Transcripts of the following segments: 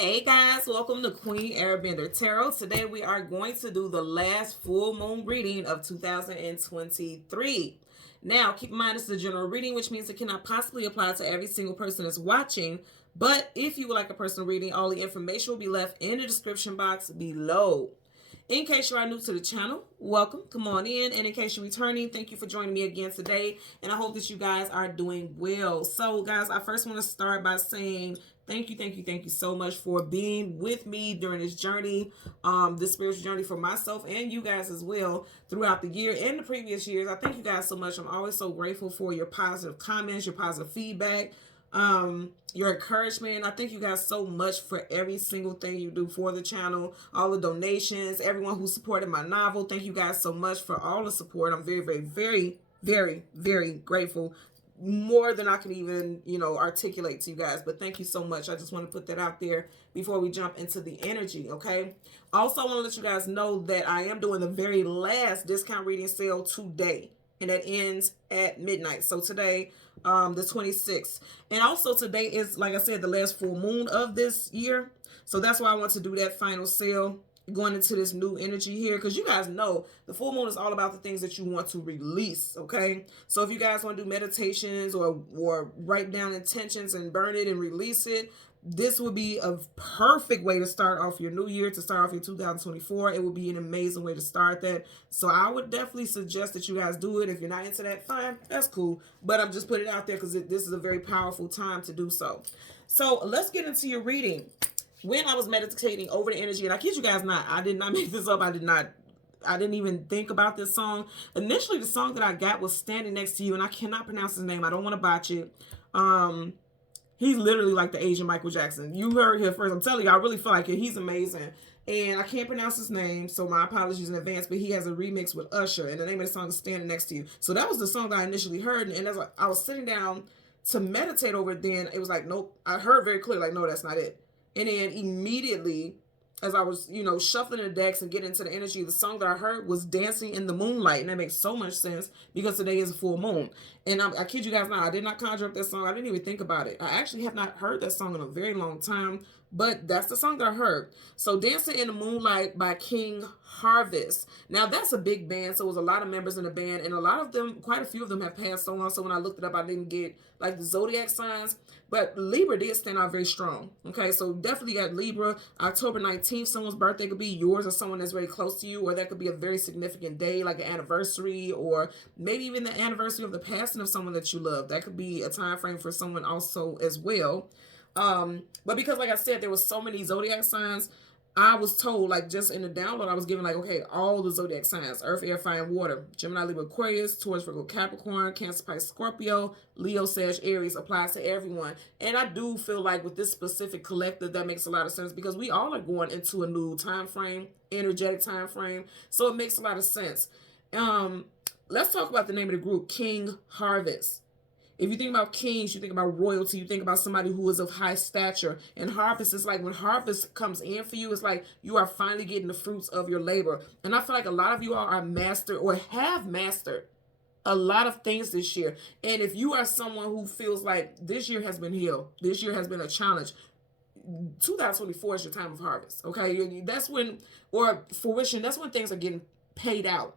Hey guys, welcome to Queen Airbender Tarot. Today we are going to do the last full moon reading of 2023. Now, keep in mind this is a general reading, which means it cannot possibly apply to every single person that's watching. But if you would like a personal reading, all the information will be left in the description box below. In case you are new to the channel, welcome, come on in. And in case you're returning, thank you for joining me again today. And I hope that you guys are doing well. So guys, I first want to start by saying thank you so much for being with me during this journey, this spiritual journey for myself and you guys as well throughout the year and the previous years. I thank you guys so much. I'm always so grateful for your positive comments, your positive feedback, your encouragement. I thank you guys so much for every single thing you do for the channel, all the donations, everyone who supported my novel. Thank you guys so much for all the support. I'm very grateful, more than I can even, articulate to you guys. But thank you so much. I just want to put that out there before we jump into the energy, okay? Also, I want to let you guys know that I am doing the very last discount reading sale today, and that ends at midnight. So today, the 26th. And also today is, like I said, the last full moon of this year. So that's why I want to do that final sale going into this new energy here, because you guys know the full moon is all about the things that you want to release, okay? So if you guys want to do meditations or write down intentions and burn it and release it, this would be a perfect way to start off your new year, to start off your 2024. It would be an amazing way to start that. So I would definitely suggest that you guys do it. If you're not into that, fine, that's cool. But I'm just putting it out there because this is a very powerful time to do so. So let's get into your reading. When I was meditating over the energy, and I kid you guys not, I did not make this up. I didn't even think about this song. Initially, the song that I got was Standing Next to You, and I cannot pronounce his name. I don't want to botch it. He's literally like the Asian Michael Jackson. You heard him first. I'm telling you, I really feel like it. He's amazing. And I can't pronounce his name, so my apologies in advance, but he has a remix with Usher, and the name of the song is Standing Next to You. So that was the song that I initially heard, and as I was sitting down to meditate over it, then it was like, nope. I heard very clearly, like, no, that's not it. And then immediately, as I was, shuffling the decks and getting into the energy, the song that I heard was Dancing in the Moonlight. And that makes so much sense because today is a full moon. And I kid you guys not, I did not conjure up that song. I didn't even think about it. I actually have not heard that song in a very long time, but that's the song that I heard. So Dancing in the Moonlight by King Harvest. Now that's a big band. So it was a lot of members in the band, and a lot of them, quite a few of them have passed on. So when I looked it up, I didn't get like the zodiac signs. But Libra did stand out very strong. Okay, so definitely got Libra. October 19th, someone's birthday could be yours or someone that's very close to you, or that could be a very significant day, like an anniversary, or maybe even the anniversary of the passing of someone that you love. That could be a time frame for someone also as well. But because, like I said, there was so many zodiac signs, I was told, like, just in the download, I was given, like, okay, all the zodiac signs: Earth, Air, Fire, and Water. Gemini, Libra, Aquarius, Taurus, Virgo, Capricorn, Cancer, Pisces, Scorpio, Leo, Sag, Aries applies to everyone. And I do feel like with this specific collective, that makes a lot of sense because we all are going into a new time frame, energetic time frame. So it makes a lot of sense. Let's talk about the name of the group, King Harvest. If you think about kings, you think about royalty, you think about somebody who is of high stature. And harvest is like when harvest comes in for you, it's like you are finally getting the fruits of your labor. And I feel like a lot of you all are mastered or have mastered a lot of things this year. And if you are someone who feels like this year has been hell, this year has been a challenge, 2024 is your time of harvest, okay? That's when, or fruition, that's when things are getting paid out.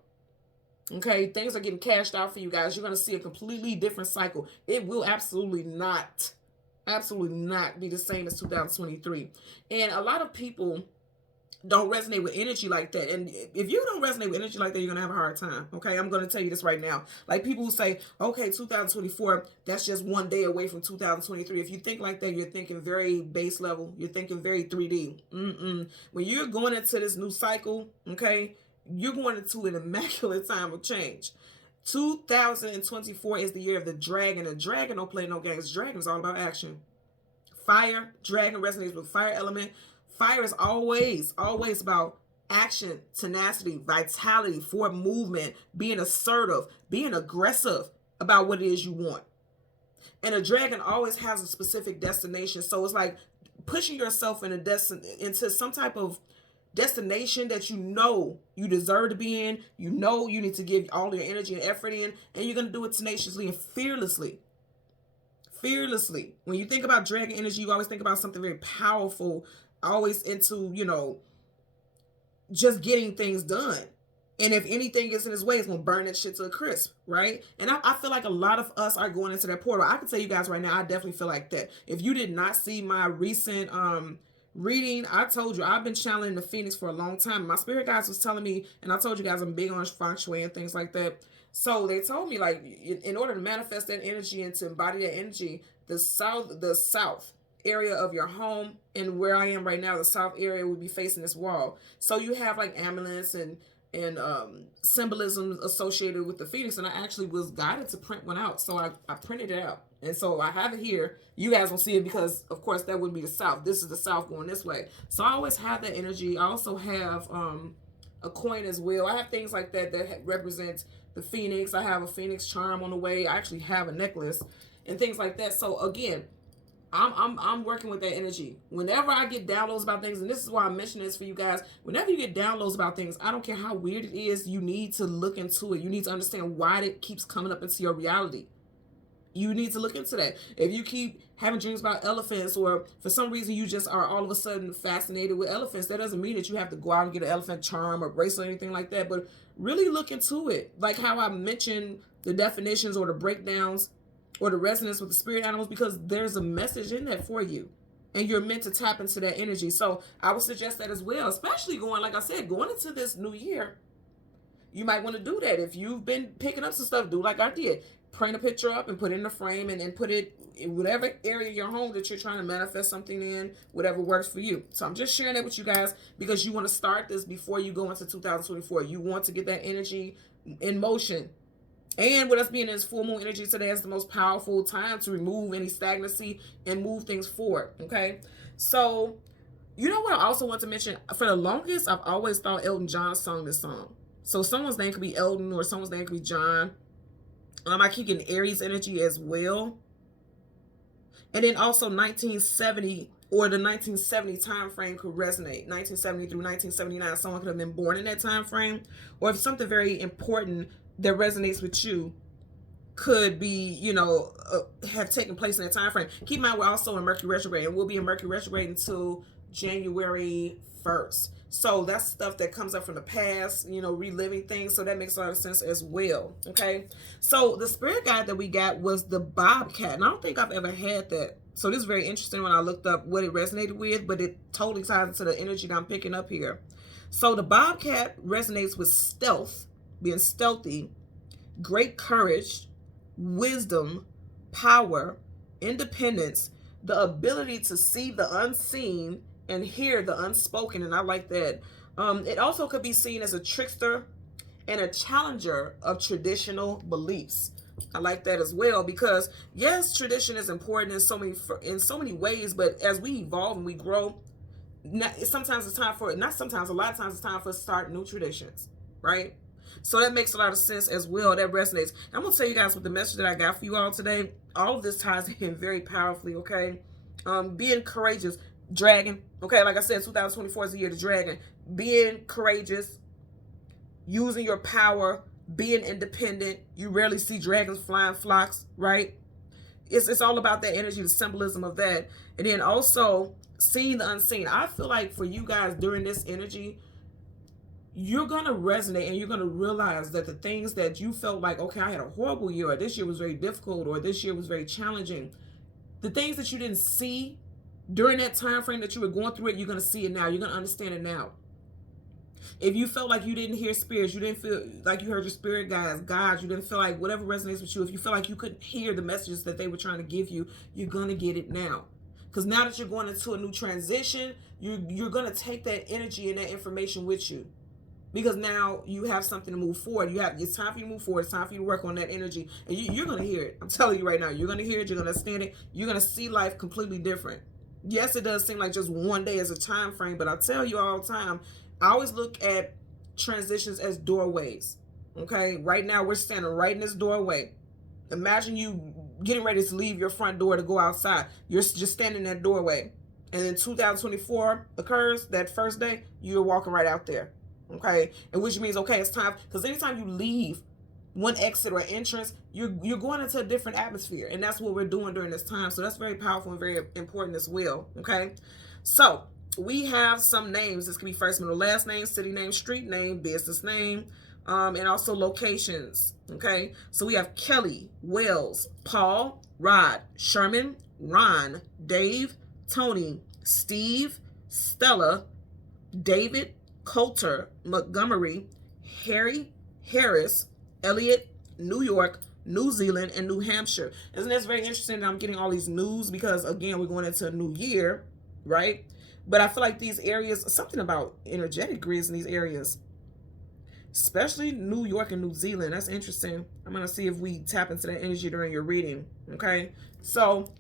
Okay, things are getting cashed out for you guys. You're going to see a completely different cycle. It will absolutely not be the same as 2023. And a lot of people don't resonate with energy like that. And if you don't resonate with energy like that, you're going to have a hard time. Okay, I'm going to tell you this right now. Like people who say, okay, 2024, that's just one day away from 2023. If you think like that, you're thinking very base level. You're thinking very 3D. When you're going into this new cycle, okay, you're going into an immaculate time of change. 2024 is the year of the dragon. The dragon don't play no games. Dragon is all about action. Fire, dragon resonates with fire element. Fire is always about action, tenacity, vitality, forward movement, being assertive, being aggressive about what it is you want. And a dragon always has a specific destination. So it's like pushing yourself into some type of destination that you know you deserve to be in, you know you need to give all your energy and effort in, and you're going to do it tenaciously and fearlessly. Fearlessly. When you think about dragon energy, you always think about something very powerful, always into, just getting things done. And if anything gets in his way, it's gonna burn that shit to a crisp, right? And I feel like a lot of us are going into that portal. I can tell you guys right now, I definitely feel like that. If you did not see my recent reading, I told you I've been channeling the Phoenix for a long time. My spirit guides was telling me, and I told you guys I'm big on feng shui and things like that. So they told me, like, in order to manifest that energy and to embody that energy, the south area of your home, and where I am right now, the south area would be facing this wall. So you have like amulets and symbolism associated with the Phoenix, and I actually was guided to print one out, so I printed it out, and so I have it here. You guys will see it because of course that would be the south. This is the south going this way, so I always have that energy. I also have a coin as well. I have things like that that represent the Phoenix. I have a Phoenix charm on the way. I actually have a necklace and things like that. So again, I'm working with that energy. Whenever I get downloads about things, and this is why I'm mentioning this for you guys, whenever you get downloads about things, I don't care how weird it is, you need to look into it. You need to understand why it keeps coming up into your reality. You need to look into that. If you keep having dreams about elephants, or for some reason you just are all of a sudden fascinated with elephants, that doesn't mean that you have to go out and get an elephant charm or bracelet or anything like that. But really look into it. Like how I mentioned the definitions or the breakdowns or the resonance with the spirit animals, because there's a message in that for you. And you're meant to tap into that energy. So I would suggest that as well, especially going, like I said, going into this new year. You might want to do that. If you've been picking up some stuff, do like I did. Print a picture up and put it in a frame, and put it in whatever area of your home that you're trying to manifest something in, whatever works for you. So I'm just sharing that with you guys because you want to start this before you go into 2024. You want to get that energy in motion. And with us being in this full moon energy today, is the most powerful time to remove any stagnancy and move things forward. Okay. So, you know what I also want to mention? For the longest, I've always thought Elton John sung this song. So someone's name could be Elton or someone's name could be John. I keep getting Aries energy as well. And then also 1970 or the 1970 time frame could resonate. 1970 through 1979, someone could have been born in that time frame. Or if something very important that resonates with you could be, have taken place in that time frame. Keep in mind, we're also in Mercury retrograde, and we'll be in Mercury retrograde until January 1st. So that's stuff that comes up from the past, reliving things. So that makes a lot of sense as well. Okay. So the spirit guide that we got was the bobcat. And I don't think I've ever had that. So this is very interesting when I looked up what it resonated with, but it totally ties into the energy that I'm picking up here. So the bobcat resonates with stealth, being stealthy, great courage, wisdom, power, independence, the ability to see the unseen and hear the unspoken. And I like that. It also could be seen as a trickster and a challenger of traditional beliefs. I like that as well, because yes, tradition is important in so many ways, but as we evolve and we grow, a lot of times it's time for us to start new traditions, right? So that makes a lot of sense as well. That resonates. I'm going to tell you guys what the message that I got for you all today. All of this ties in very powerfully, okay? Being courageous. Dragon. Okay, like I said, 2024 is the year of the dragon. Being courageous. Using your power. Being independent. You rarely see dragons flying flocks, right? It's all about that energy, the symbolism of that. And then also seeing the unseen. I feel like for you guys during this energy, you're going to resonate and you're going to realize that the things that you felt like, okay, I had a horrible year, or this year was very difficult, or this year was very challenging. The things that you didn't see during that time frame that you were going through it, you're going to see it now. You're going to understand it now. If you felt like you didn't hear spirits, you didn't feel like you heard your spirit guides, you didn't feel like whatever resonates with you, if you feel like you couldn't hear the messages that they were trying to give you, you're going to get it now. Because now that you're going into a new transition, you're going to take that energy and that information with you. Because now you have something to move forward. It's time for you to move forward. It's time for you to work on that energy. And you're going to hear it. I'm telling you right now. You're going to hear it. You're going to understand it. You're going to see life completely different. Yes, it does seem like just one day as a time frame. But I tell you all the time, I always look at transitions as doorways. Okay? Right now, we're standing right in this doorway. Imagine you getting ready to leave your front door to go outside. You're just standing in that doorway. And then 2024 occurs, that first day, you're walking right out there. Okay, and which means, okay, it's time, because anytime you leave one exit or entrance, you're going into a different atmosphere, and that's what we're doing during this time. So that's very powerful and very important as well. Okay, so we have some names. This can be first, middle, last name, city name, street name, business name, and also locations. Okay, so we have Kelly, Wells, Paul, Rod, Sherman, Ron, Dave, Tony, Steve, Stella, David, Coulter, Montgomery, Harry, Harris, Elliott, New York, New Zealand, and New Hampshire. Isn't this very interesting that I'm getting all these news? Because again, we're going into a new year, right? But I feel like these areas, something about energetic grids in these areas, especially New York and New Zealand. That's interesting. I'm going to see if we tap into that energy during your reading. Okay. So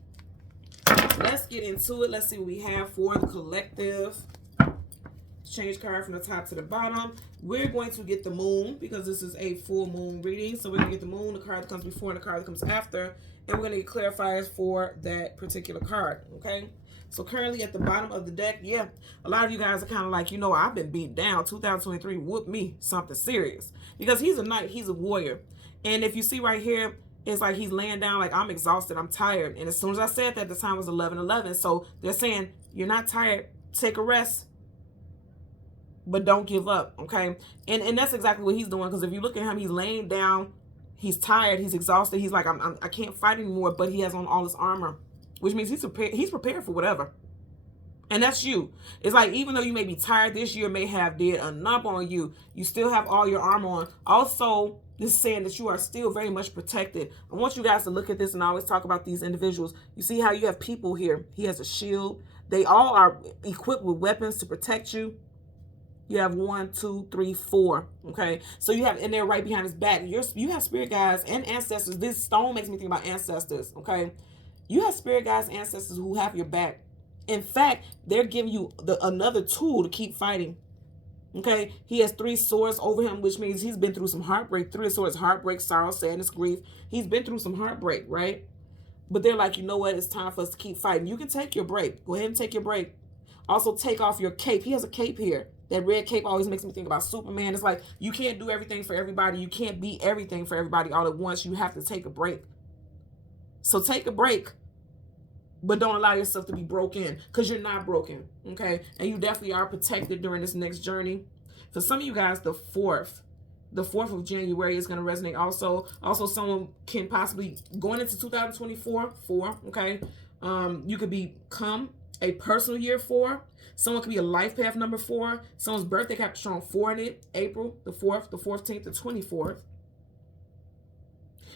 let's get into it. Let's see what we have for the collective. Change card from the top to the bottom. We're going to get the moon because this is a full moon reading. So we're going to get the moon, the card that comes before, and the card that comes after. And we're going to get clarifiers for that particular card. Okay. So currently at the bottom of the deck, yeah, a lot of you guys are kind of like, you know, I've been beat down. 2023 whooped me something serious. Because he's a knight, he's a warrior. And if you see right here, it's like he's laying down like, I'm exhausted, I'm tired. And as soon as I said that, the time was 11:11. So they're saying, you're not tired, take a rest, but don't give up, okay? And that's exactly what he's doing, because if you look at him, he's laying down, he's tired, he's exhausted, he's like, I can't fight anymore, but he has on all his armor, which means he's prepared for whatever. And that's you. It's like, even though you may be tired, this year may have did a number on you, you still have all your armor on. Also, this is saying that you are still very much protected. I want you guys to look at this, and I always talk about these individuals. You see how you have people here. He has a shield. They all are equipped with weapons to protect you. You have 1, 2, 3, 4. Okay, so you have in there right behind his back. You have spirit guides and ancestors. This stone makes me think about ancestors. Okay, you have spirit guides, ancestors who have your back. In fact, they're giving you another tool to keep fighting. Okay, he has 3 swords over him, which means he's been through some heartbreak. 3 swords: heartbreak, sorrow, sadness, grief. He's been through some heartbreak, right? But they're like, you know what? It's time for us to keep fighting. You can take your break. Go ahead and take your break. Also, take off your cape. He has a cape here. That red cape always makes me think about Superman. It's like, you can't do everything for everybody. You can't be everything for everybody all at once. You have to take a break. So take a break, but don't allow yourself to be broken, because you're not broken, okay? And you definitely are protected during this next journey. For some of you guys, the 4th of January is going to resonate also. Also, someone can possibly, going into 2024, 4, okay? You could become a personal year 4. Someone could be a life path number 4. Someone's birthday could have strong 4 in it. April the 4th, the 14th, the 24th.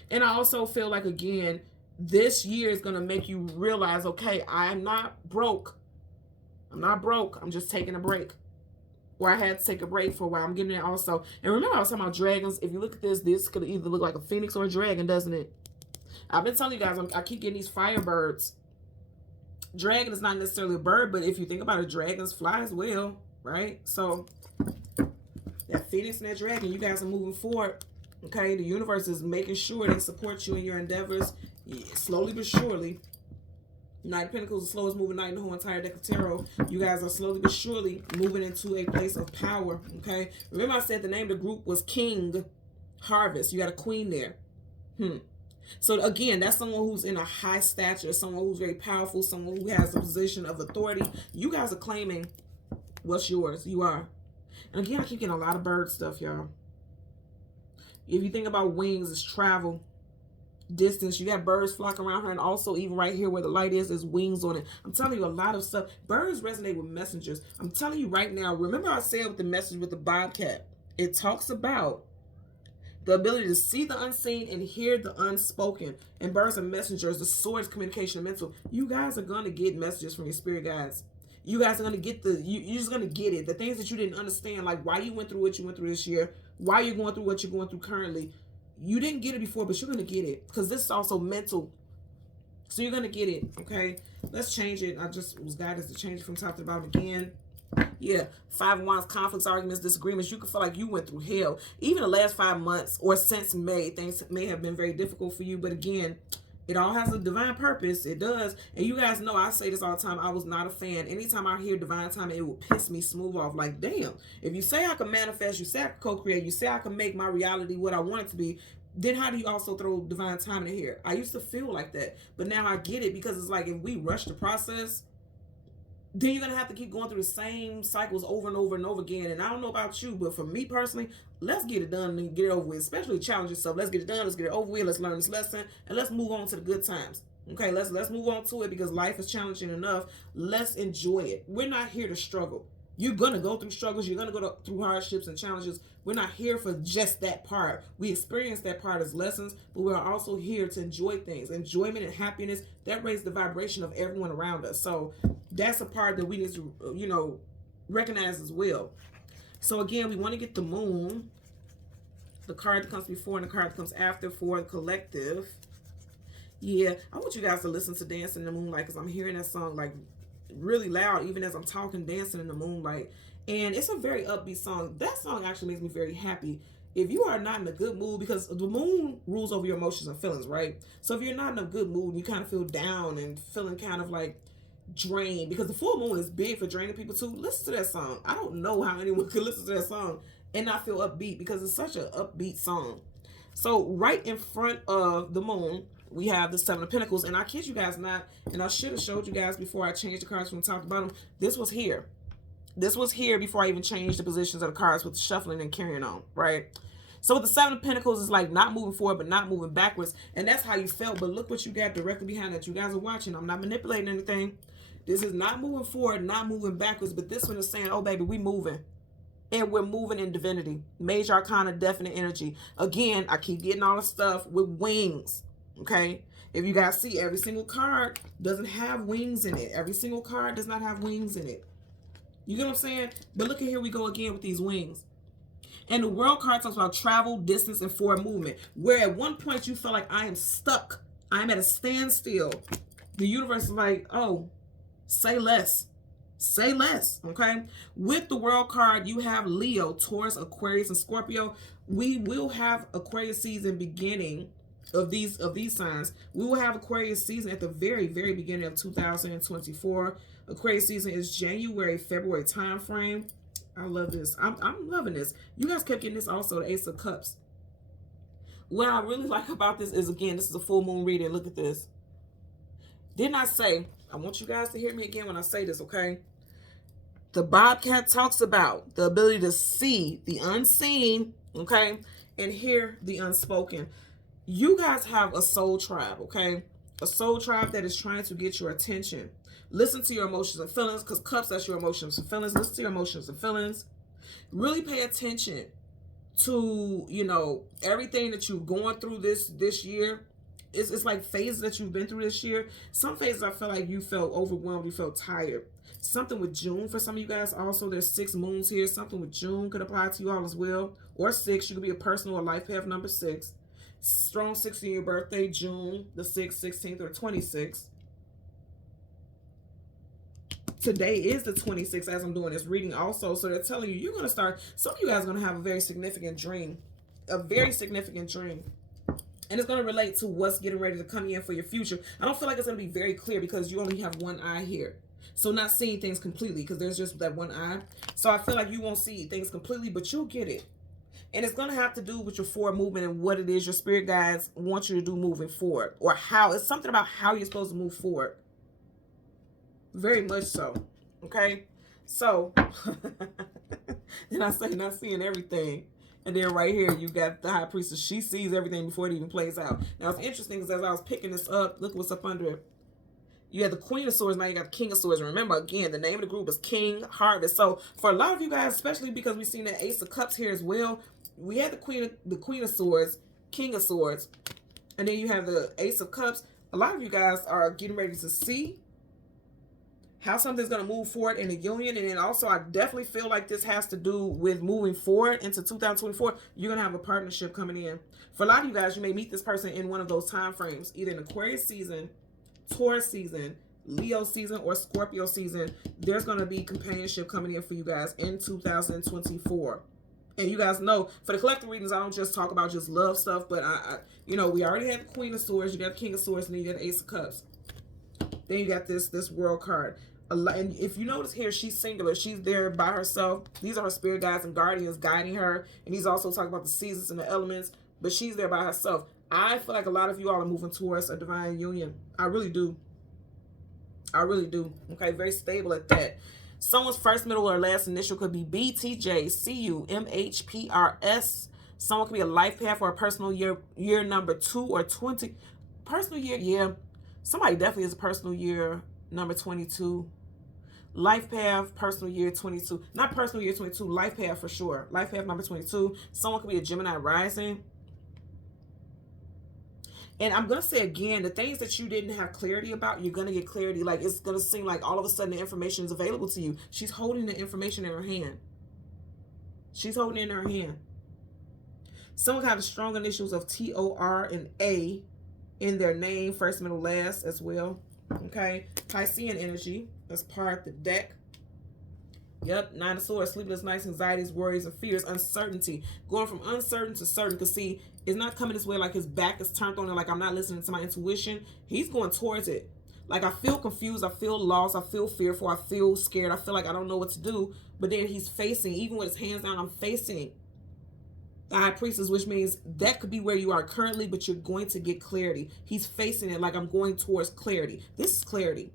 And I also feel like, again, this year is going to make you realize, okay, I'm not broke. I'm not broke. I'm just taking a break. Or I had to take a break for a while. I'm getting it also. And remember, I was talking about dragons. If you look at this could either look like a phoenix or a dragon, doesn't it? I've been telling you guys, I keep getting these firebirds. Dragon is not necessarily a bird, but if you think about it, dragons fly as well, right? So that phoenix and that dragon, you guys are moving forward. Okay, the universe is making sure they support you in your endeavors, slowly but surely. Knight of Pentacles, the slowest moving knight in the whole entire deck of tarot. You guys are slowly but surely moving into a place of power. Okay, remember I said the name of the group was King Harvest. You got a queen there. So again, that's someone who's in a high stature, someone who's very powerful, someone who has a position of authority. You guys are claiming what's yours. You are. And again, I keep getting a lot of bird stuff, y'all. If you think about wings, it's travel, distance. You got birds flocking around her, and also even right here where the light is, there's wings on it. I'm telling you a lot of stuff. Birds resonate with messengers. I'm telling you right now, remember I said with the message with the bobcat, it talks about the ability to see the unseen and hear the unspoken. And birds are messengers. The sword is communication and mental. You guys are going to get messages from your spirit guides. You guys are going to get you're just going to get it. The things that you didn't understand, like why you went through what you went through this year, why you're going through what you're going through currently. You didn't get it before, but you're going to get it, because this is also mental. So you're going to get it, okay? Let's change it. I just was guided to change it from top to the bottom again. Yeah, 5 of Wands, conflicts, arguments, disagreements. You can feel like you went through hell. Even the last 5 months or since May, things may have been very difficult for you. But again, it all has a divine purpose. It does. And you guys know I say this all the time. I was not a fan. Anytime I hear divine timing, it will piss me smooth off. Like, damn. If you say I can manifest, you say I can co-create, you say I can make my reality what I want it to be, then how do you also throw divine timing in here? I used to feel like that. But now I get it, because it's like if we rush the process, then you're gonna have to keep going through the same cycles over and over and over again. And I don't know about you, but for me personally, let's get it done and get it over with. Especially challenge yourself. Let's get it done. Let's get it over with. Let's learn this lesson and let's move on to the good times. Okay, let's move on to it because life is challenging enough. Let's enjoy it. We're not here to struggle. You're gonna go through struggles. You're gonna go through hardships and challenges. We're not here for just that part. We experience that part as lessons, but we're also here to enjoy things. Enjoyment and happiness, that raises the vibration of everyone around us. So that's a part that we need to, recognize as well. So again, we want to get the moon, the card that comes before and the card that comes after for the collective. Yeah, I want you guys to listen to Dancing in the Moonlight because I'm hearing that song like really loud, even as I'm talking, Dancing in the Moonlight. And it's a very upbeat song. That song actually makes me very happy. If you are not in a good mood, because the moon rules over your emotions and feelings, right? So if you're not in a good mood, you kind of feel down and feeling kind of like drained, because the full moon is big for draining people too. Listen to that song. I don't know how anyone could listen to that song and not feel upbeat because it's such an upbeat song. So right in front of the moon, we have the Seven of Pentacles. And I kid you guys not, and I should have showed you guys before I changed the cards from top to bottom. This was here. This was here before I even changed the positions of the cards with the shuffling and carrying on, right? So with the Seven of Pentacles, it's like not moving forward, but not moving backwards. And that's how you felt. But look what you got directly behind that. You guys are watching. I'm not manipulating anything. This is not moving forward, not moving backwards. But this one is saying, oh, baby, we moving. And we're moving in divinity. Major Arcana, definite energy. Again, I keep getting all the stuff with wings, okay? If you guys see, every single card doesn't have wings in it. Every single card does not have wings in it. You get what I'm saying? But look at here we go again with these wings. And the World card talks about travel, distance, and forward movement. Where at one point you felt like I am stuck. I'm at a standstill. The universe is like, oh, say less. Say less, okay? With the World card, you have Leo, Taurus, Aquarius, and Scorpio. We will have Aquarius season beginning of these signs. We will have Aquarius season at the very, very beginning of 2024. Aquarius season is January, February time frame. I love this. I'm loving this. You guys kept getting this also, the Ace of Cups. What I really like about this is, again, this is a full moon reading. Look at this. Didn't I say, I want you guys to hear me again when I say this, okay? The Bobcat talks about the ability to see the unseen, okay, and hear the unspoken. You guys have a soul tribe, okay? A soul tribe that is trying to get your attention. Listen to your emotions and feelings, because cups, that's your emotions and feelings. Listen to your emotions and feelings. Really pay attention to, everything that you've gone through this year. It's like phases that you've been through this year. Some phases I feel like you felt overwhelmed, you felt tired. Something with June for some of you guys also. There's 6 moons here. Something with June could apply to you all as well. Or 6. You could be a personal or life path number 6. Strong 6 in your birthday, June the 6th, 16th, or 26th. Today is the 26th as I'm doing this reading also. So they're telling you, you're going to start, some of you guys are going to have a very significant dream. A very significant dream. And it's going to relate to what's getting ready to come in for your future. I don't feel like it's going to be very clear because you only have one eye here. So not seeing things completely because there's just that one eye. So I feel like you won't see things completely, but you'll get it. And it's going to have to do with your forward movement and what it is your spirit guides want you to do moving forward. Or how. It's something about how you're supposed to move forward. Very much so. Okay? So, then I say not seeing everything. And then right here, you got the High Priestess. She sees everything before it even plays out. Now, it's interesting because as I was picking this up, look what's up under it. You had the Queen of Swords, now you got the King of Swords. And remember, again, the name of the group is King Harvest. So, for a lot of you guys, especially because we've seen the Ace of Cups here as well, we had the Queen of Swords, King of Swords, and then you have the Ace of Cups. A lot of you guys are getting ready to see how something's going to move forward in the union. And then also, I definitely feel like this has to do with moving forward into 2024. You're going to have a partnership coming in. For a lot of you guys, you may meet this person in one of those time frames, either in Aquarius season, Taurus season, Leo season, or Scorpio season. There's going to be companionship coming in for you guys in 2024. And you guys know, for the collective readings, I don't just talk about just love stuff, but we already had the Queen of Swords, you got the King of Swords, and then you got the Ace of Cups. Then you got this World card. And if you notice here, she's singular. She's there by herself. These are her spirit guides and guardians guiding her. And he's also talking about the seasons and the elements, but she's there by herself. I feel like a lot of you all are moving towards a divine union. I really do. I really do. Okay, very stable at that. Someone's first, middle, or last initial could be B, T, J, C, U, M, H, P, R, S. Someone could be a life path or a personal year number 2 or 20. Personal year, yeah. Somebody definitely is a personal year number 22. Life path, personal year 22. Not personal year 22, life path for sure. Life path number 22. Someone could be a Gemini rising. And I'm going to say again, the things that you didn't have clarity about, you're going to get clarity. Like, it's going to seem like all of a sudden the information is available to you. She's holding the information in her hand. She's holding it in her hand. Someone got the strong initials of T, O, R, and A in their name, first, middle, last as well. Okay. Piscean energy. That's part of the deck. Yep, 9 of Swords, sleepless nights, anxieties, worries, and fears, uncertainty. Going from uncertain to certain. Because see, it's not coming this way like his back is turned on and like I'm not listening to my intuition. He's going towards it. Like, I feel confused, I feel lost, I feel fearful, I feel scared, I feel like I don't know what to do. But then he's facing, even with his hands down, I'm facing the High Priestess, which means that could be where you are currently, but you're going to get clarity. He's facing it like I'm going towards clarity. This is clarity.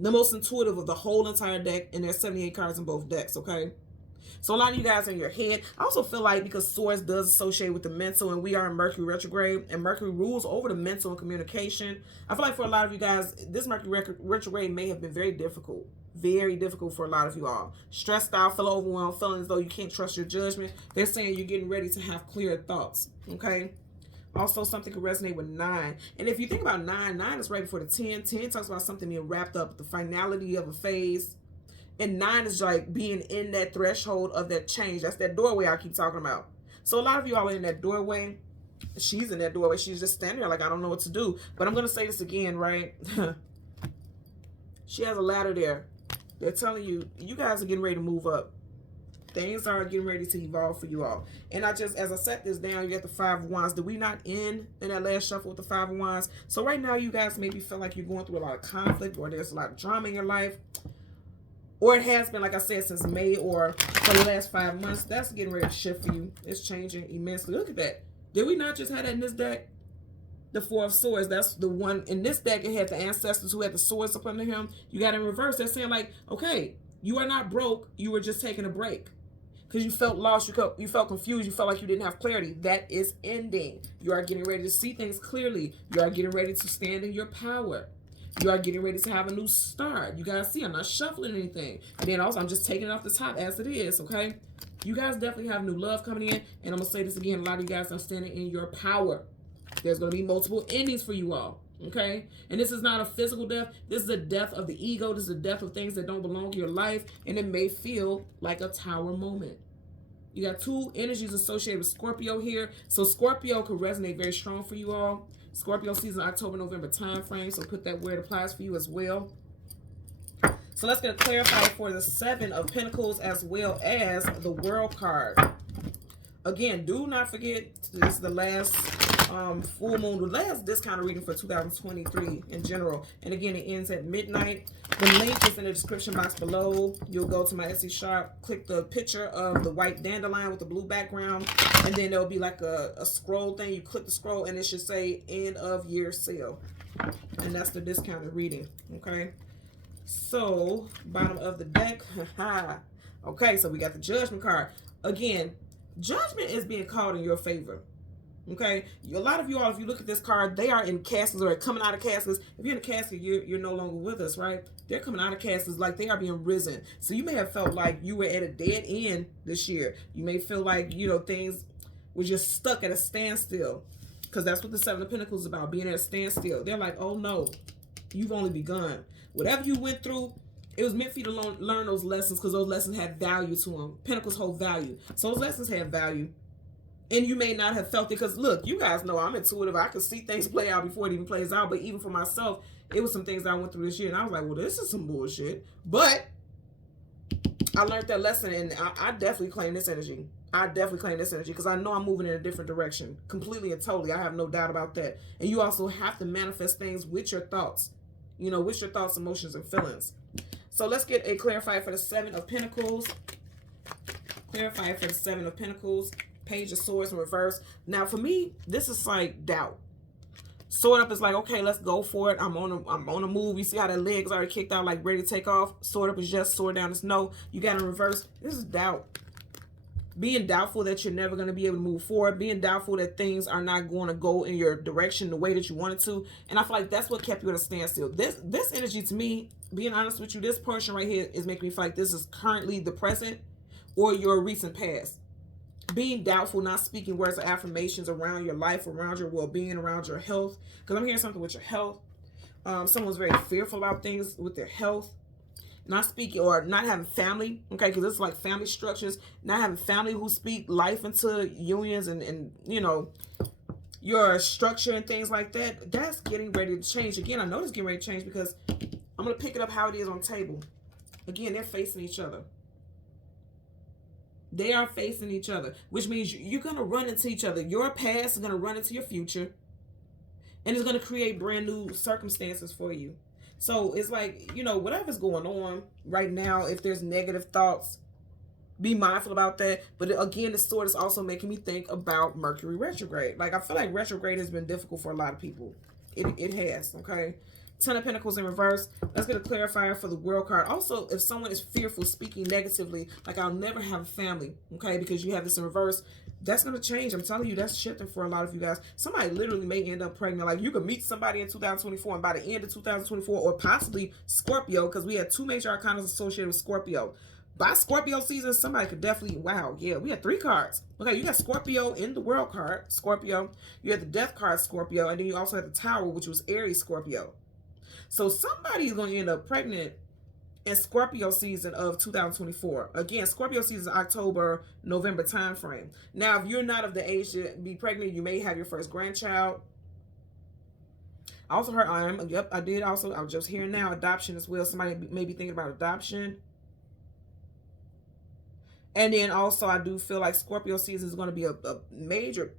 The most intuitive of the whole entire deck, and there's 78 cards in both decks, okay? So a lot of you guys are in your head. I also feel like because Swords does associate with the mental, and we are in Mercury retrograde, and Mercury rules over the mental and communication. I feel like for a lot of you guys, this Mercury retrograde may have been very difficult. Very difficult for a lot of you all. Stressed out, feeling overwhelmed, feeling as though you can't trust your judgment. They're saying you're getting ready to have clear thoughts, okay? Also, something could resonate with 9. And if you think about 9, 9 is right before the 10. 10 talks about something being wrapped up, the finality of a phase. And 9 is like being in that threshold of that change. That's that doorway I keep talking about. So a lot of you all are in that doorway. She's in that doorway. She's just standing there like, I don't know what to do. But I'm going to say this again, right? She has a ladder there. They're telling you, you guys are getting ready to move up. Things are getting ready to evolve for you all. And I just, as I set this down, you got the 5 of Wands. Did we not end in that last shuffle with the 5 of Wands? So right now, you guys maybe feel like you're going through a lot of conflict, or there's a lot of drama in your life. Or it has been, like I said, since May or for the last 5 months. That's getting ready to shift for you. It's changing immensely. Look at that. Did we not just have that in this deck? The 4 of Swords. That's the one. In this deck, it had the ancestors who had the swords up under him. You got in reverse. They're saying like, okay, you are not broke. You were just taking a break. Because you felt lost, you felt confused, you felt like you didn't have clarity. That is ending. You are getting ready to see things clearly. You are getting ready to stand in your power. You are getting ready to have a new start. You guys see, I'm not shuffling anything. And then also, I'm just taking it off the top as it is, okay? You guys definitely have new love coming in. And I'm going to say this again, a lot of you guys are standing in your power. There's going to be multiple endings for you all. Okay, and this is not a physical death. This is a death of the ego. This is a death of things that don't belong to your life, and it may feel like a tower moment. You got 2 energies associated with Scorpio here, so Scorpio could resonate very strong for you all. Scorpio season, October, November time frame, so put that where it applies for you as well. So let's get a clarifier for the 7 of Pentacles as well as the World card. Again, do not forget, this is the last full moon, the last discounted reading for 2023 in general. And again, it ends at midnight. The link is in the description box below. You'll go to my Etsy shop, click the picture of the white dandelion with the blue background, and then there'll be like a scroll thing. You click the scroll and it should say end of year sale. And that's the discounted reading. Okay. So, bottom of the deck. Okay, so we got the Judgment card. Again, judgment is being called in your favor. Okay, a lot of you all, if you look at this card, they are in caskets or coming out of caskets. If you're in a casket, you're no longer with us, right? They're coming out of caskets like they are being risen. So you may have felt like you were at a dead end this year. You may feel like, you know, things were just stuck at a standstill, because that's what the 7 of Pentacles is about, being at a standstill. They're like, oh no, you've only begun. Whatever you went through, it was meant for you to learn those lessons, because those lessons had value to them. Pentacles hold value. So those lessons have value. And you may not have felt it, because look, you guys know I'm intuitive. I can see things play out before it even plays out. But even for myself, it was some things I went through this year, and I was like, well, this is some bullshit. But I learned that lesson, and I definitely claim this energy. I definitely claim this energy, because I know I'm moving in a different direction. Completely and totally. I have no doubt about that. And you also have to manifest things with your thoughts. You know, with your thoughts, emotions, and feelings. So let's get a clarifier for the 7 of Pentacles. Clarifier for the 7 of Pentacles. Page of Swords in reverse. Now, for me, this is like doubt. Sword up is like, okay, let's go for it. I'm on a move. You see how that leg's already kicked out, like ready to take off. Sword up is just sword down is no. You got in reverse. This is doubt. Being doubtful that you're never going to be able to move forward. Being doubtful that things are not going to go in your direction the way that you wanted to. And I feel like that's what kept you at a standstill. This energy, to me, being honest with you, this portion right here is making me feel like this is currently the present or your recent past. Being doubtful, not speaking words of affirmations around your life, around your well-being, around your health. Because I'm hearing something with your health. Someone's very fearful about things with their health. Not speaking or not having family, okay, because it's like family structures, not having family who speak life into unions and you know, your structure and things like that. That's getting ready to change. Again, I know it's getting ready to change because I'm going to pick it up how it is on the table. Again, they're facing each other. They are facing each other, which means you're going to run into each other. Your past is going to run into your future, and it's going to create brand new circumstances for you. So it's like, you know, whatever's going on right now, if there's negative thoughts, be mindful about that. But again, the sword is also making me think about Mercury retrograde. Like, I feel like retrograde has been difficult for a lot of people. It has, okay? Ten of Pentacles in reverse. Let's get a clarifier for the World card. Also, if someone is fearful, speaking negatively, like I'll never have a family, okay, because you have this in reverse, that's going to change. I'm telling you, that's shifting for a lot of you guys. Somebody literally may end up pregnant. Like, you could meet somebody in 2024, and by the end of 2024, or possibly Scorpio, because we had two major arcanas associated with Scorpio. By Scorpio season, somebody could definitely, wow, yeah, we had 3 cards. Okay, you got Scorpio in the World card, Scorpio. You had the Death card, Scorpio, and then you also had the Tower, which was Aries, Scorpio. So somebody is going to end up pregnant in Scorpio season of 2024. Again, Scorpio season is October, November time frame. Now, if you're not of the age to be pregnant, you may have your first grandchild. I also heard, I did also, I was just hearing now, adoption as well. Somebody may be thinking about adoption. And then also, I do feel like Scorpio season is going to be a major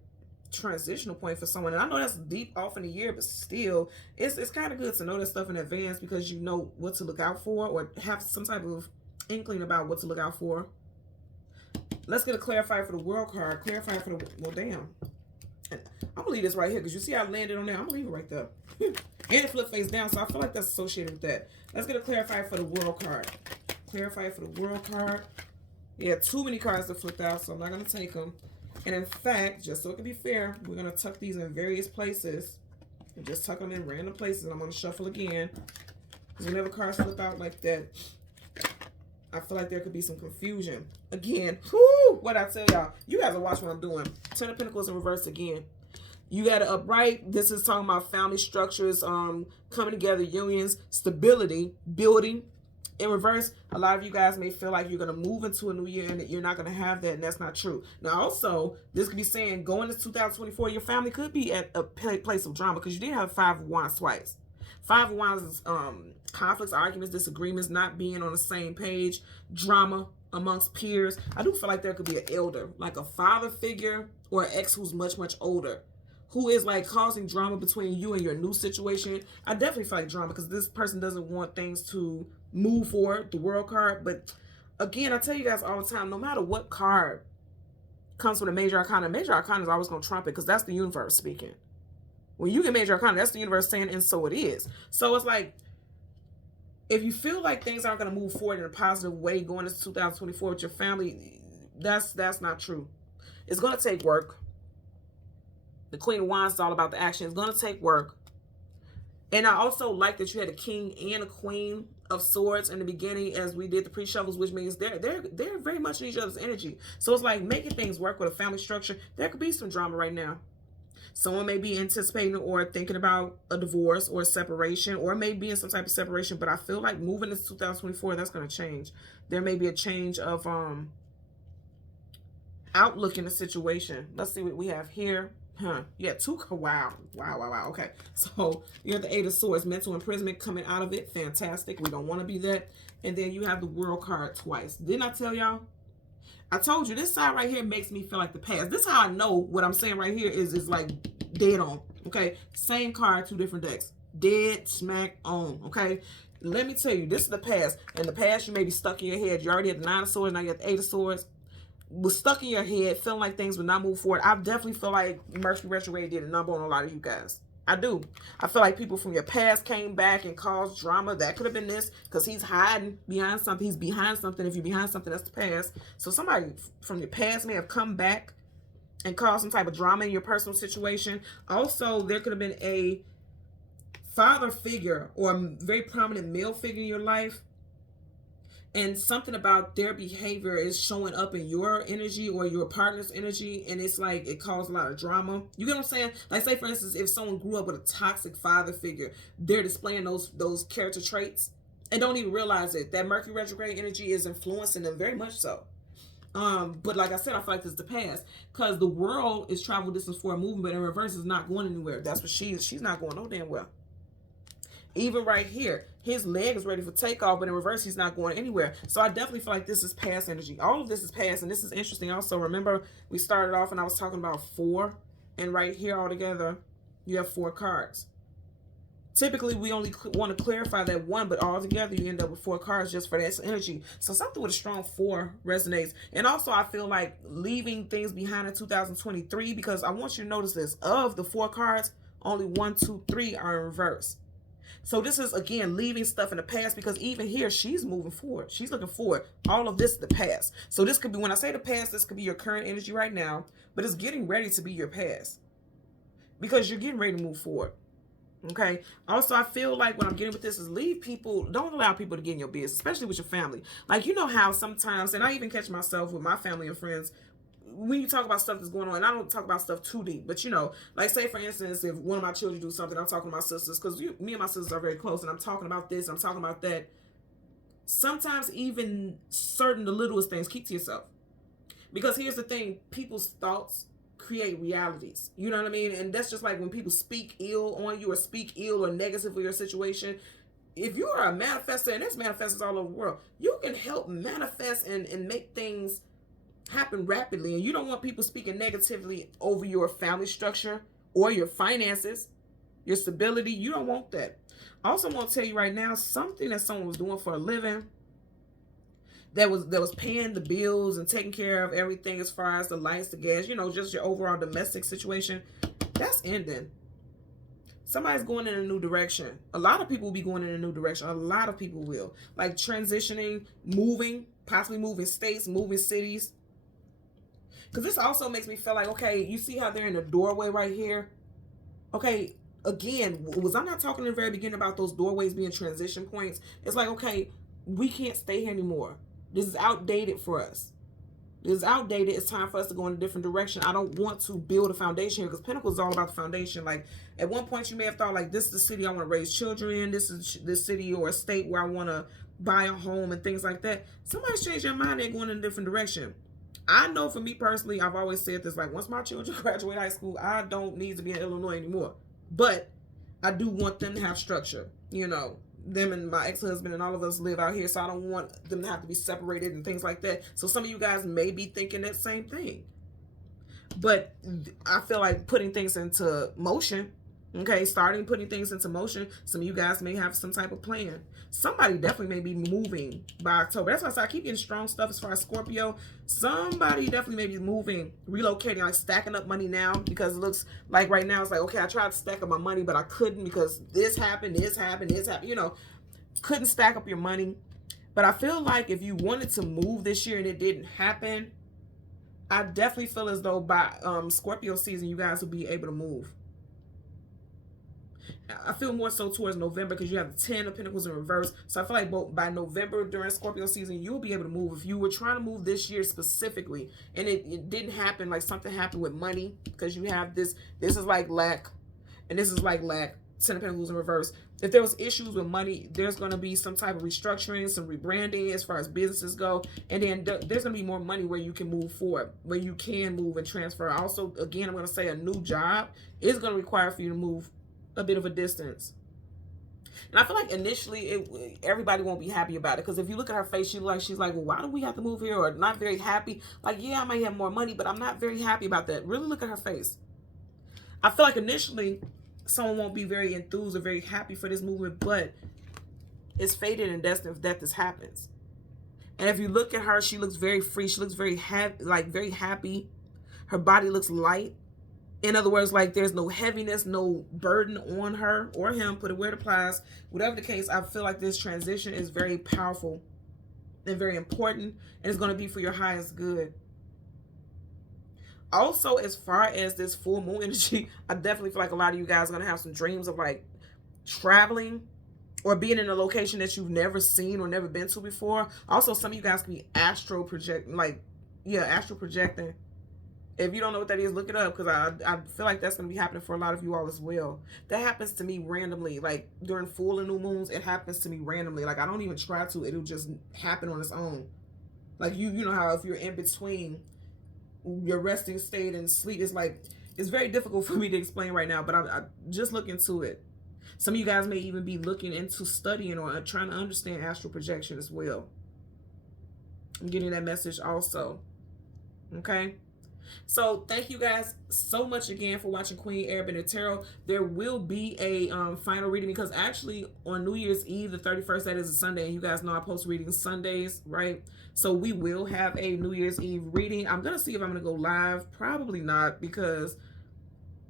transitional point for someone. And I know that's deep off in the year, but still, it's kind of good to know that stuff in advance because you know what to look out for or have some type of inkling about what to look out for. Let's get a clarifier for the World card. Clarifier for the, well, damn. And I'm going to leave this right here because you see I landed on there. I'm going to leave it right there. And it flip face down, so I feel like that's associated with that. Let's get a clarifier for the World card. Clarifier for the World card. Yeah, too many cards to flip out, so I'm not going to take them. And in fact, just so it can be fair, we're going to tuck these in various places. And just tuck them in random places. And I'm going to shuffle again. Because whenever cards flip out like that, I feel like there could be some confusion. Again, whoo, what I tell y'all. You guys are watching what I'm doing. Ten of Pentacles in reverse again. You got it upright. This is talking about family structures, coming together, unions, stability, building. In reverse, a lot of you guys may feel like you're going to move into a new year and that you're not going to have that, and that's not true. Now, also, this could be saying going into 2024, your family could be at a place of drama because you did have 5 of Wands twice. 5 of Wands is conflicts, arguments, disagreements, not being on the same page, drama amongst peers. I do feel like there could be an elder, like a father figure or an ex who's much, much older, who is like causing drama between you and your new situation. I definitely feel like drama because this person doesn't want things to move forward, the World card. But again, I tell you guys all the time, no matter what card comes with a major arcana is always going to trump it because that's the universe speaking. When you get major arcana, that's the universe saying, and so it is. So it's like, if you feel like things aren't going to move forward in a positive way going into 2024 with your family, that's not true. It's going to take work. The Queen of Wands is all about the action. It's going to take work. And I also like that you had a King and a Queen of Swords in the beginning as we did the pre-shuffles, which means they're very much in each other's energy. So it's like making things work with a family structure. There could be some drama right now. Someone may be anticipating or thinking about a divorce or a separation, or may be in some type of separation. But I feel like moving into 2024, that's going to change. There may be a change of outlook in the situation. Let's see what we have here. Yeah, wow. Okay, so you have the 8 of Swords, mental imprisonment coming out of it. Fantastic. We don't want to be that. And then you have the World card twice. Didn't I tell y'all? I told you this side right here makes me feel like the past. This is how I know what I'm saying right here is like dead on. Okay, same card, 2 different decks. Dead smack on. Okay, let me tell you, this is the past. In the past, you may be stuck in your head. You already had the 9 of Swords, now you have the 8 of Swords. Was stuck in your head, feeling like things would not move forward. I definitely feel like Mercury retrograde did a number on a lot of you guys. I do. I feel like people from your past came back and caused drama. That could have been this, because he's hiding behind something. He's behind something. If you're behind something, that's the past. So somebody from your past may have come back and caused some type of drama in your personal situation. Also, there could have been a father figure or a very prominent male figure in your life, and something about their behavior is showing up in your energy or your partner's energy, and it's like it caused a lot of drama. You get what I'm saying? Like, say for instance, if someone grew up with a toxic father figure, they're displaying those character traits and don't even realize it. That Mercury retrograde energy is influencing them very much so. But like I said, I feel like this is the past, because the world is travel distance for a movement, but in reverse is not going anywhere. That's what she is. She's not going no damn well. Even right here, his leg is ready for takeoff, but in reverse, he's not going anywhere. So I definitely feel like this is past energy. All of this is past, and this is interesting. Also, remember, we started off and I was talking about 4, and right here all together, you have 4 cards. Typically, we only want to clarify that 1, but all together, you end up with 4 cards just for that energy. So something with a strong 4 resonates. And also, I feel like leaving things behind in 2023, because I want you to notice this. Of the 4 cards, only 1, 2, 3 are in reverse. So this is, again, leaving stuff in the past, because even here, she's moving forward. She's looking forward. All of this is the past. So this could be, when I say the past, this could be your current energy right now, but it's getting ready to be your past, because you're getting ready to move forward. Okay. Also, I feel like what I'm getting with this is leave people, don't allow people to get in your business, especially with your family. Like, you know how sometimes, and I even catch myself with my family and friends, when you talk about stuff that's going on, and I don't talk about stuff too deep, but you know, like say for instance, if one of my children do something, I'm talking to my sisters, because me and my sisters are very close, and I'm talking about this, I'm talking about that. Sometimes even the littlest things, keep to yourself. Because here's the thing, people's thoughts create realities. You know what I mean? And that's just like when people speak ill on you or speak ill or negative for your situation. If you are a manifester, and there's manifestors all over the world, you can help manifest and make things happen rapidly. And you don't want people speaking negatively over your family structure or your finances, your stability. You don't want that. I also want to tell you right now, something that someone was doing for a living, that was paying the bills and taking care of everything as far as the lights, the gas, you know, just your overall domestic situation, that's ending. Somebody's going in a new direction. A lot of people will be going in a new direction. A lot of people will. Like transitioning, moving, possibly moving states, moving cities. Because this also makes me feel like, okay, you see how they're in the doorway right here? Okay, again, was I not talking in the very beginning about those doorways being transition points? It's like, okay, we can't stay here anymore. This is outdated for us. This is outdated. It's time for us to go in a different direction. I don't want to build a foundation here, because Pentacles is all about the foundation. Like at one point you may have thought like, this is the city I want to raise children in. This is this city or a state where I want to buy a home and things like that. Somebody's changed their mind. They're going in a different direction. I know for me personally, I've always said this, like once my children graduate high school, I don't need to be in Illinois anymore. But I do want them to have structure, you know. Them and my ex-husband and all of us live out here, so I don't want them to have to be separated and things like that. So some of you guys may be thinking that same thing. But I feel like putting things into motion, okay, putting things into motion, some of you guys may have some type of plan. Somebody definitely may be moving by October. That's why I say I keep getting strong stuff as far as Scorpio. Somebody definitely may be moving, relocating, like stacking up money now, because it looks like right now it's like, okay, I tried to stack up my money, but I couldn't because this happened, you know, couldn't stack up your money. But I feel like if you wanted to move this year and it didn't happen, I definitely feel as though by Scorpio season, you guys will be able to move. I feel more so towards November, because you have the 10 of Pentacles in reverse. So I feel like by November during Scorpio season, you'll be able to move. If you were trying to move this year specifically and it didn't happen, like something happened with money, because you have this is like lack, and this is like lack, 10 of Pentacles in reverse. If there was issues with money, there's going to be some type of restructuring, some rebranding as far as businesses go. And then there's going to be more money where you can move forward, where you can move and transfer. Also, again, I'm going to say a new job is going to require for you to move a bit of a distance. And I feel like initially everybody won't be happy about it, because if you look at her face, she's like, well, why do we have to move here? Or not very happy. Like, yeah, I might have more money, but I'm not very happy about that. Really look at her face. I feel like initially someone won't be very enthused or very happy for this movement, but it's fated and destined that this happens. And if you look at her, she looks very free. She looks very happy, like very happy. Her body looks light. In other words, like there's no heaviness, no burden on her or him, put it where it applies. Whatever the case, I feel like this transition is very powerful and very important, and it's going to be for your highest good. Also, as far as this full moon energy, I definitely feel like a lot of you guys are going to have some dreams of like traveling or being in a location that you've never seen or never been to before. Also, some of you guys can be astral projecting, astral projecting. If you don't know what that is, look it up, because I feel like that's going to be happening for a lot of you all as well. That happens to me randomly. Like during full and new moons, it happens to me randomly. Like I don't even try to. It'll just happen on its own. Like you know how if you're in between your resting state and sleep, it's very difficult for me to explain right now, but I just look into it. Some of you guys may even be looking into studying or trying to understand astral projection as well. I'm getting that message also. Okay. So thank you guys so much again for watching Queen Airbender Tarot. There will be a final reading, because actually on New Year's Eve, the 31st, that is a Sunday, and you guys know I post readings Sundays, right? So we will have a New Year's Eve reading. I'm going to see if I'm going to go live. Probably not, because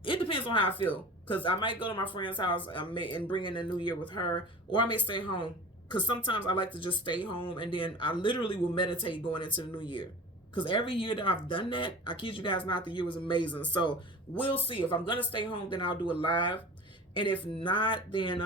it depends on how I feel. Because I might go to my friend's house and bring in the new year with her, or I may stay home. Because sometimes I like to just stay home, and then I literally will meditate going into the new year. Because every year that I've done that, I kid you guys not, the year was amazing. So we'll see. If I'm going to stay home, then I'll do it live. And if not, then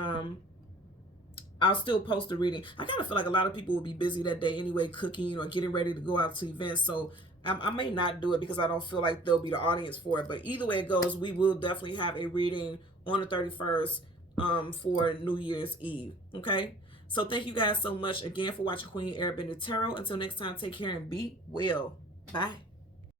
I'll still post a reading. I kind of feel like a lot of people will be busy that day anyway, cooking or getting ready to go out to events. So I may not do it because I don't feel like there'll be the audience for it. But either way it goes, we will definitely have a reading on the 31st for New Year's Eve. Okay? So thank you guys so much again for watching Queen Airbender Tarot. Until next time, take care and be well. Bye.